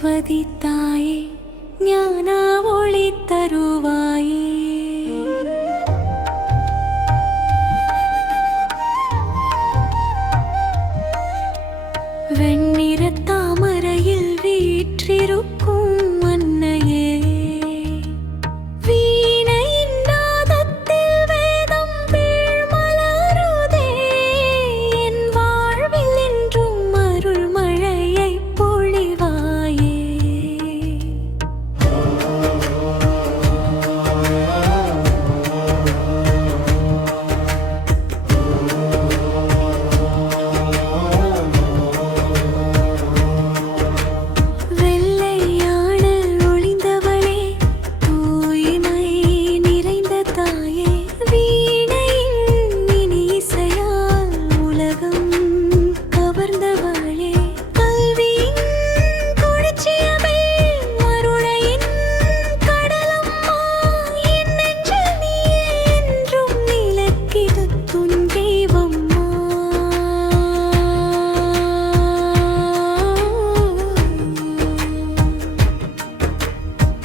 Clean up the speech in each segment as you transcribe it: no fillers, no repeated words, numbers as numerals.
சரஸ்வதி தாயே ஞான ஒளி தருவாயே. வெண்ணிற தாமரையில் வீற்றிருக்கும் அன்னையே, வீணையின் நாதத்தில் வேதம் வீழ்மலருதே, என் வாழ்வில் என்றும் அருள் மழையை பொழிவாயே.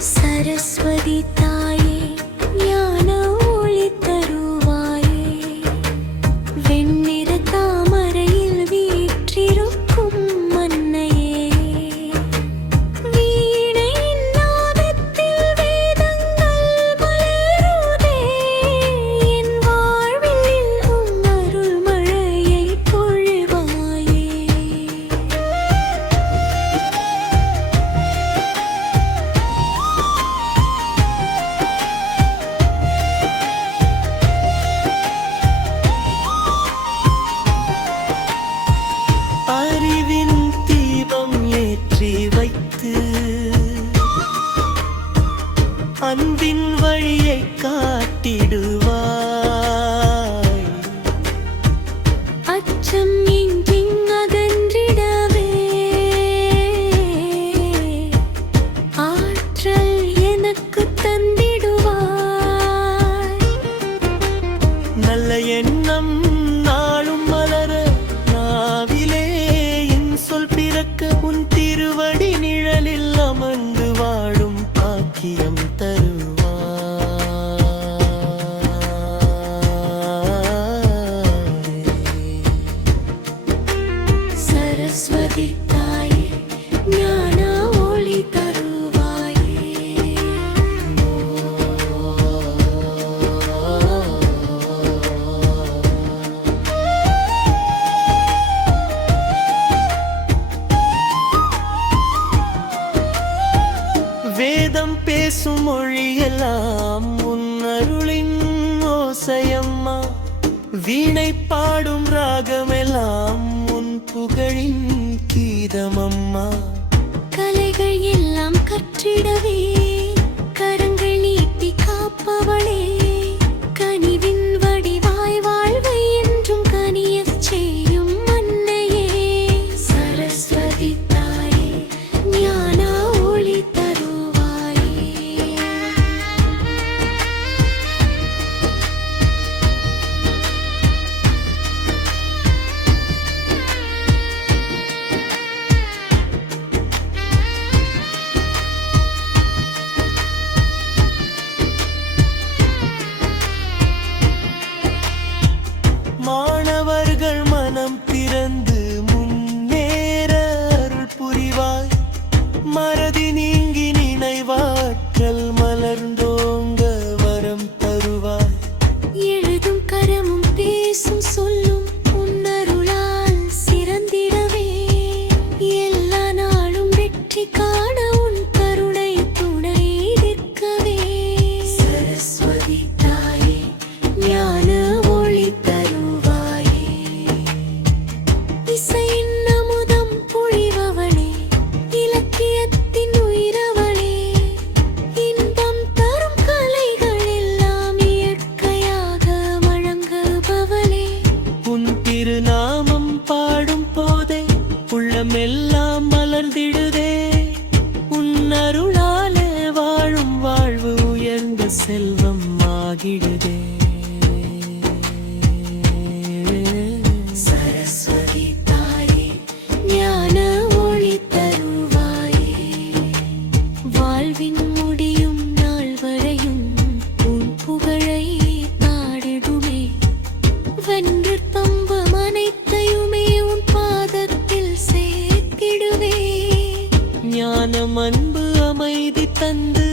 சரஸ்வதி தாயே ஞான ஒளி தருவாயே, வெண்ணிற தாமரையில் வீற்றிருக்கும் அன்னையே, வீணையின் நாதத்தில் வேதங்கள் மலருதே, என் வாழ்வில் என்றும் அருள் மழையை பொழிவாயே. அறிவின் தீபம் ஏற்றி வைத்து அன்பின் வழியை காட்டிடுவாய். அச்சம் இங்கிங் அகன்றிடவே ஆற்றல் எனக்கு தந்திடுவாய். நல்ல எண்ணம் நாளும் மலர நாவிலே என் சொல் பிறக்க உன் திருவடி நிழலில் அமர்ந்து வாழும் பாக்கியம் தருவாய். சரஸ்வதி தாயே ஞான ஒளி தருவாயே. வேதம் பேசும் மொழியெல்லாம் உன் அருளின் ஓசையம்மா, வீணை பாடும் ராகமெல்லாம் உன் புகழின் கீதமம்மா. கலைகள் எல்லாம் கற்றிடவே கரங்கள் நீட்டி காப்பவளே, கனிவின் வடிவாய் வாழ்வை என்றும் கனியச் செய்யும் அன்னையே. சரஸ்வதி தாயே ஞான ஒளி தருவாயே. தந்து